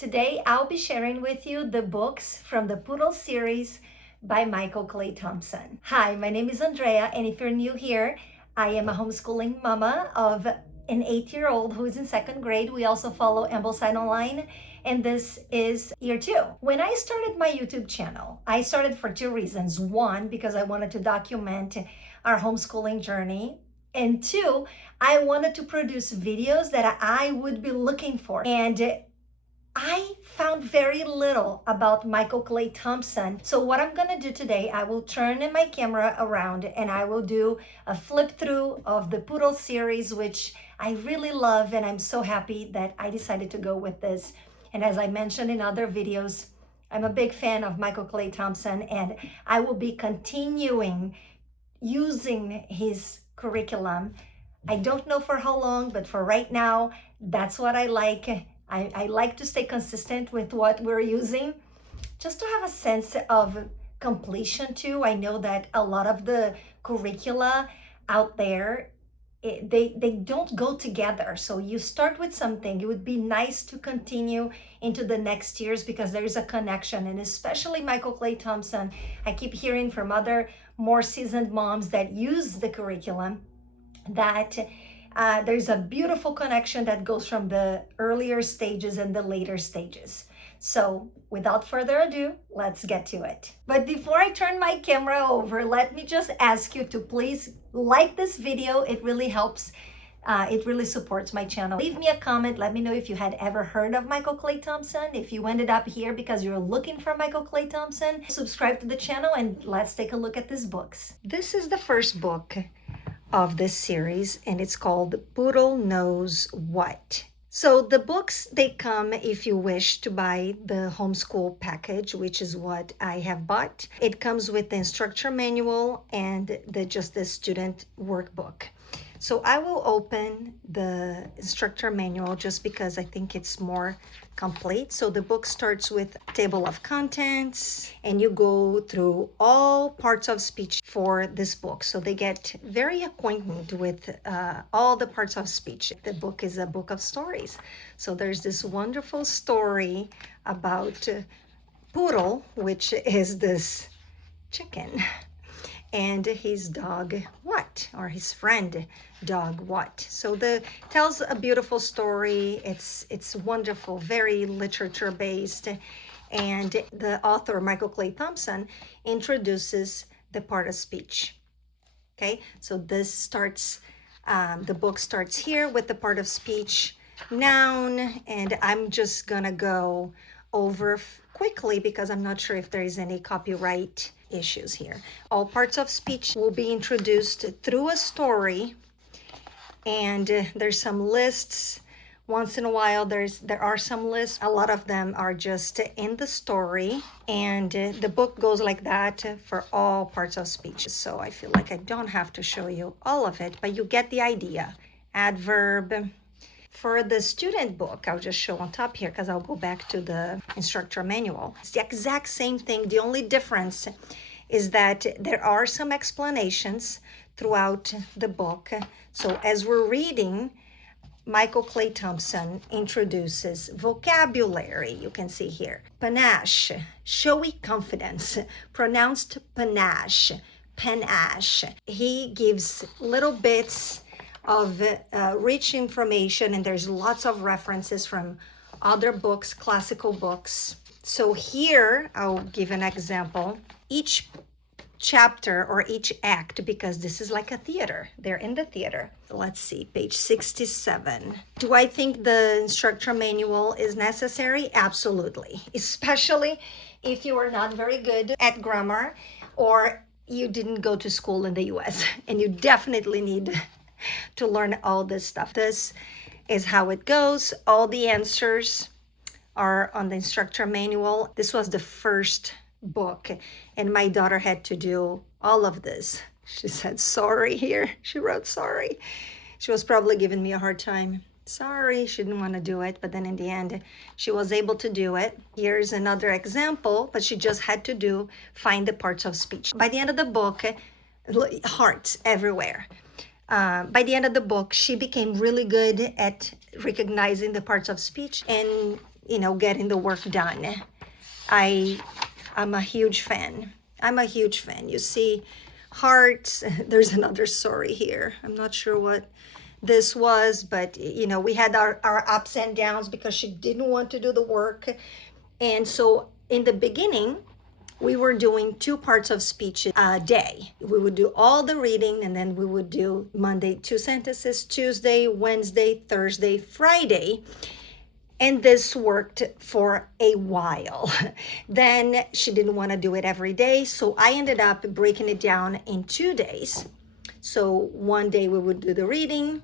Today, I'll be sharing with you the books from the Poodle series by Michael Clay Thompson. Hi, my name is Andrea, and if you're new here, I am a homeschooling mama of an 8-year-old who is in 2nd grade. We also follow Ambleside Online, and this is year 2. When I started my YouTube channel, I started for 2 reasons. 1, because I wanted to document our homeschooling journey, and 2, I wanted to produce videos that I would be looking for. And I found very little about Michael Clay Thompson. So what I'm gonna do today, I will turn my camera around and I will do a flip through of the Poodle series, which I really love, and I'm so happy that I decided to go with this. And as I mentioned in other videos, I'm a big fan of Michael Clay Thompson, and I will be continuing using his curriculum. I don't know for how long, but for right now, that's what I like. I like to stay consistent with what we're using, just to have a sense of completion too. I know that a lot of the curricula out there, they don't go together. So you start with something, it would be nice to continue into the next years because there is a connection. And especially Michael Clay Thompson, I keep hearing from other more seasoned moms that use the curriculum that there's a beautiful connection that goes from the earlier stages and the later stages. So without further ado, let's get to it. But before I turn my camera over, let me just ask you to please like this video. It really helps. It really supports my channel. Leave me a comment. Let me know if you had ever heard of Michael Clay Thompson. If you ended up here because you're looking for Michael Clay Thompson, subscribe to the channel and let's take a look at these books. This is the first book of this series, and it's called Poodle Knows What. So the books, they come if you wish to buy the homeschool package, which is what I have bought. It comes with the instructor manual and just the student workbook. So I will open the instructor manual just because I think it's more complete. So the book starts with table of contents, and you go through all parts of speech for this book. So they get very acquainted with all the parts of speech. The book is a book of stories. So there's this wonderful story about Poodle, which is this chicken, and his dog What, or his friend dog What. So the tells a beautiful story. It's wonderful, very literature based, and the author Michael Clay Thompson introduces the part of speech. Okay, so this starts the book starts here with the part of speech, noun, and I'm just gonna go over quickly because I'm not sure if there is any copyright issues here. All parts of speech will be introduced through a story, and there's some lists. Once in a while there are some lists. A lot of them are just in the story, and the book goes like that for all parts of speech. So I feel like I don't have to show you all of it, but you get the idea. Adverb. For the student book, I'll just show on top here because I'll go back to the instructor manual. It's the exact same thing. The only difference is that there are some explanations throughout the book. So as we're reading, Michael Clay Thompson introduces vocabulary. You can see here. Panache, showy confidence, pronounced panache, panache. He gives little bits of rich information, and there's lots of references from other books, classical books. So here I'll give an example. Each chapter or each act, because this is like a theater, they're in the theater. Let's see, page 67. Do I think the instructor manual is necessary? Absolutely, especially if you are not very good at grammar or you didn't go to school in the US, and you definitely need to learn all this stuff. This is how it goes. All the answers are on the instructor manual. This was the first book, and my daughter had to do all of this. She said sorry here. She wrote sorry. She was probably giving me a hard time. Sorry, she didn't want to do it, but then in the end, she was able to do it. Here's another example, but she just had to find the parts of speech. By the end of the book, hearts everywhere. By the end of the book, she became really good at recognizing the parts of speech, and getting the work done. I'm a huge fan. I'm a huge fan. You see hearts. There's another story here. I'm not sure what this was, but we had our ups and downs because she didn't want to do the work. And so in the beginning, we were doing 2 parts of speech a day. We would do all the reading, and then we would do Monday 2 sentences, Tuesday, Wednesday, Thursday, Friday. And this worked for a while. Then she didn't want to do it every day, so I ended up breaking it down in 2 days. So one day we would do the reading,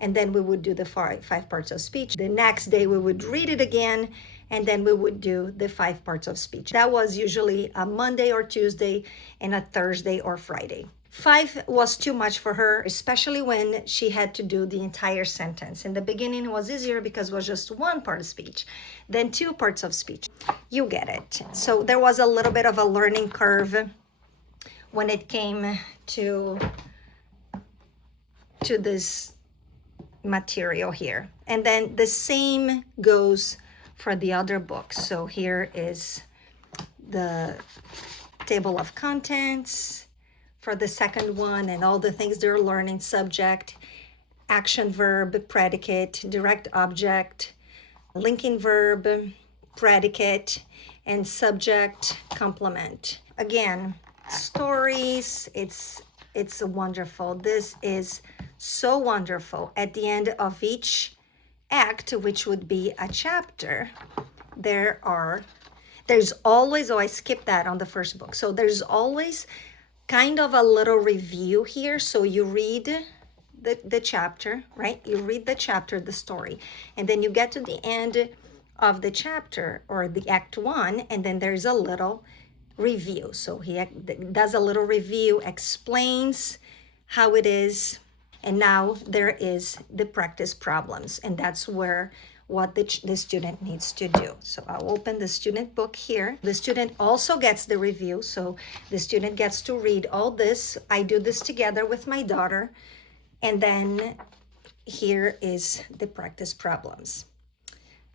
and then we would do the 5 parts of speech. The next day we would read it again, and then we would do the 5 parts of speech. That was usually a Monday or Tuesday and a Thursday or Friday. 5 was too much for her, especially when she had to do the entire sentence. In the beginning, it was easier because it was just 1 part of speech, then 2 parts of speech. You get it. So there was a little bit of a learning curve when it came to this material here. And then the same goes for the other books. So here is the table of contents for the second one, and all the things they're learning: subject, action verb, predicate, direct object, linking verb, predicate, and subject complement. Again, stories, it's wonderful. This is so wonderful. At the end of each act, which would be a chapter, there's always, I skipped that on the first book. So there's always kind of a little review here. So you read the chapter, right? You read the chapter, the story, and then you get to the end of the chapter or the act 1, and then there's a little review. So he does a little review, explains how it is, and now there is the practice problems, and that's what the student needs to do. So I'll open the student book here. The student also gets the review, so the student gets to read all this. I do this together with my daughter, and then here is the practice problems.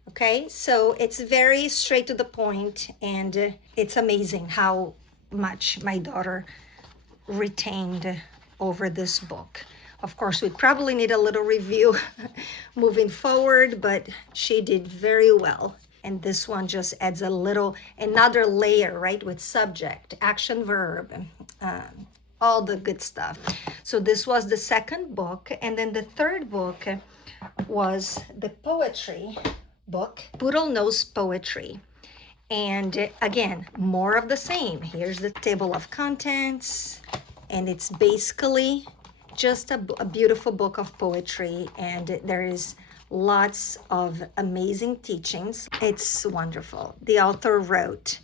Okay, so it's very straight to the point, and it's amazing how much my daughter retained over this book. Of course, we probably need a little review moving forward, but she did very well. And this one just adds another layer, right? With subject, action, verb, all the good stuff. So this was the second book. And then the third book was the poetry book. Poodle Knows Poetry. And again, more of the same. Here's the table of contents, and it's basically just a beautiful book of poetry, and there is lots of amazing teachings. It's wonderful. The author wrote,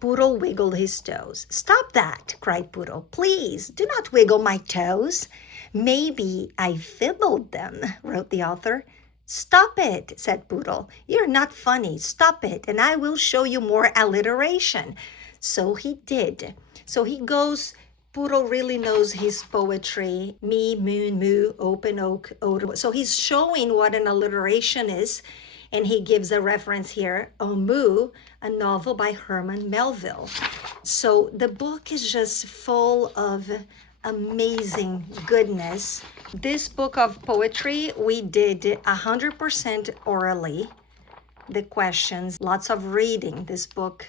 Poodle wiggled his toes. "Stop that," cried Poodle. "Please, do not wiggle my toes." "Maybe I fibbled them," wrote the author. "Stop it," said Poodle. "You're not funny. Stop it, and I will show you more alliteration." So he did. So he goes, Poodle really knows his poetry. Me, moon, moo, open, oak, odor. So he's showing what an alliteration is, and he gives a reference here, Moo, a novel by Herman Melville. So the book is just full of amazing goodness. This book of poetry, we did 100% orally. The questions, lots of reading. This book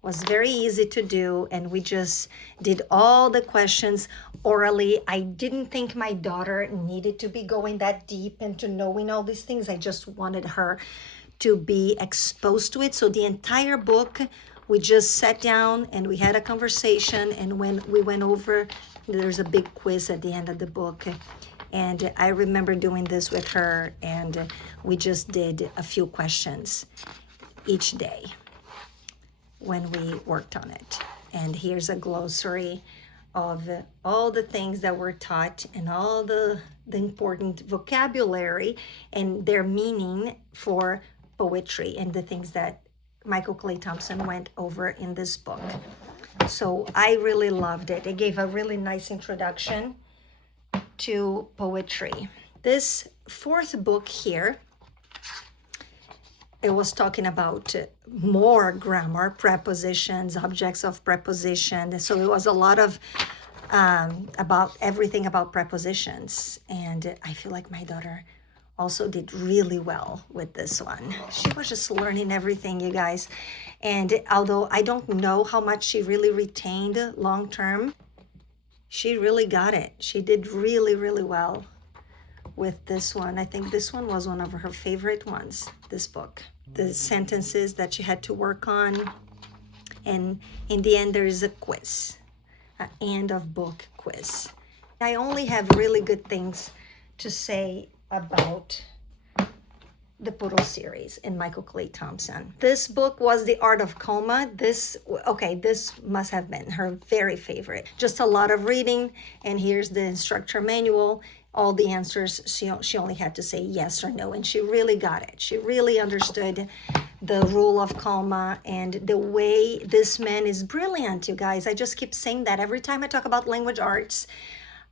was very easy to do, and we just did all the questions orally. I didn't think my daughter needed to be going that deep into knowing all these things. I just wanted her to be exposed to it. So the entire book, we just sat down and we had a conversation, and when we went over, there's a big quiz at the end of the book. And I remember doing this with her, and we just did a few questions each day when we worked on it. And here's a glossary of all the things that were taught and all the important vocabulary and their meaning for poetry and the things that Michael Clay Thompson went over in this book. So I really loved it. It gave a really nice introduction to poetry. This fourth book here it was talking about more grammar, prepositions, objects of preposition. So it was a lot of about everything about prepositions. And I feel like my daughter also did really well with this one. She was just learning everything, you guys. And although I don't know how much she really retained long term, she really got it. She did really, really well with this one. I think this one was one of her favorite ones, this book. The sentences that she had to work on. And in the end, there is a quiz, an end of book quiz. I only have really good things to say about the Poodle series and Michael Clay Thompson. This book was The Art of Coma. This must have been her very favorite. Just a lot of reading, and here's the instructor manual. All the answers, she only had to say yes or no, and she really got it. She really understood the rule of comma and the way this man is brilliant, you guys. I just keep saying that every time I talk about language arts.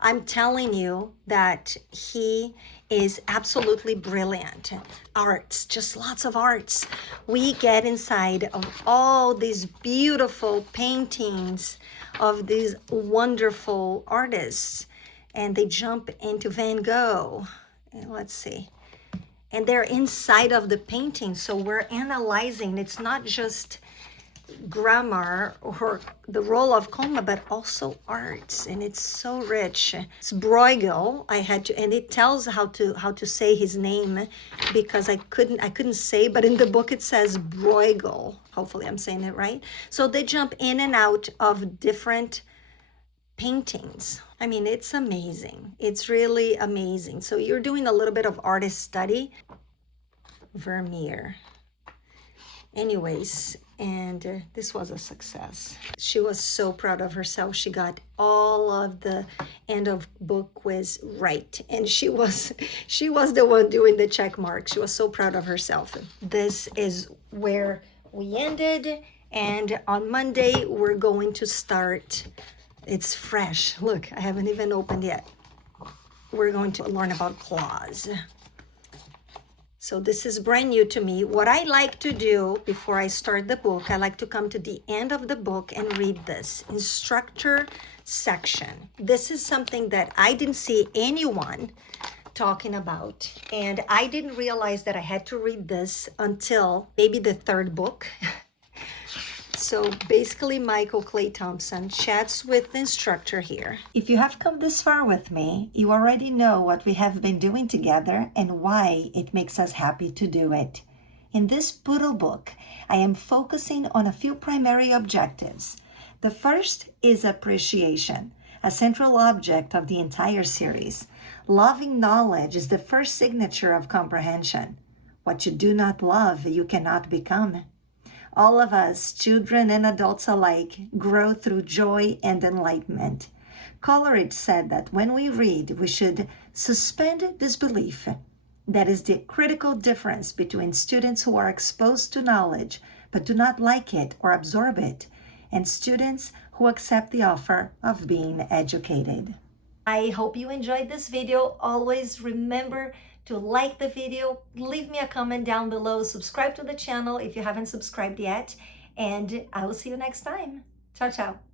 I'm telling you that he is absolutely brilliant. Arts, just lots of arts. We get inside of all these beautiful paintings of these wonderful artists, and they jump into Van Gogh. And let's see. And they're inside of the painting, so we're analyzing. It's not just grammar or the role of comma, but also arts, and it's so rich. It's Bruegel. I had to, and it tells how to say his name, because I couldn't say, but in the book it says Bruegel. Hopefully I'm saying it right. So they jump in and out of different paintings. I mean, it's amazing. It's really amazing. So you're doing a little bit of artist study. Vermeer. Anyways, and this was a success. She was so proud of herself. She got all of the end of book quiz right, and she was the one doing the check mark. She was so proud of herself. This is where we ended, and on Monday we're going to start. It's fresh. Look, I haven't even opened yet. We're going to learn about clause. So this is brand new to me. What I like to do before I start the book, I like to come to the end of the book and read this instructor section. This is something that I didn't see anyone talking about, and I didn't realize that I had to read this until maybe the third book. So basically, Michael Clay Thompson chats with the instructor here. If you have come this far with me, you already know what we have been doing together and why it makes us happy to do it. In this Poodle book, I am focusing on a few primary objectives. The first is appreciation, a central object of the entire series. Loving knowledge is the first signature of comprehension. What you do not love, you cannot become. All of us, children and adults alike, grow through joy and enlightenment. Coleridge said that when we read, we should suspend disbelief. That is the critical difference between students who are exposed to knowledge but do not like it or absorb it, and students who accept the offer of being educated. I hope you enjoyed this video. Always remember to like the video, leave me a comment down below, subscribe to the channel if you haven't subscribed yet, and I will see you next time. Ciao, ciao.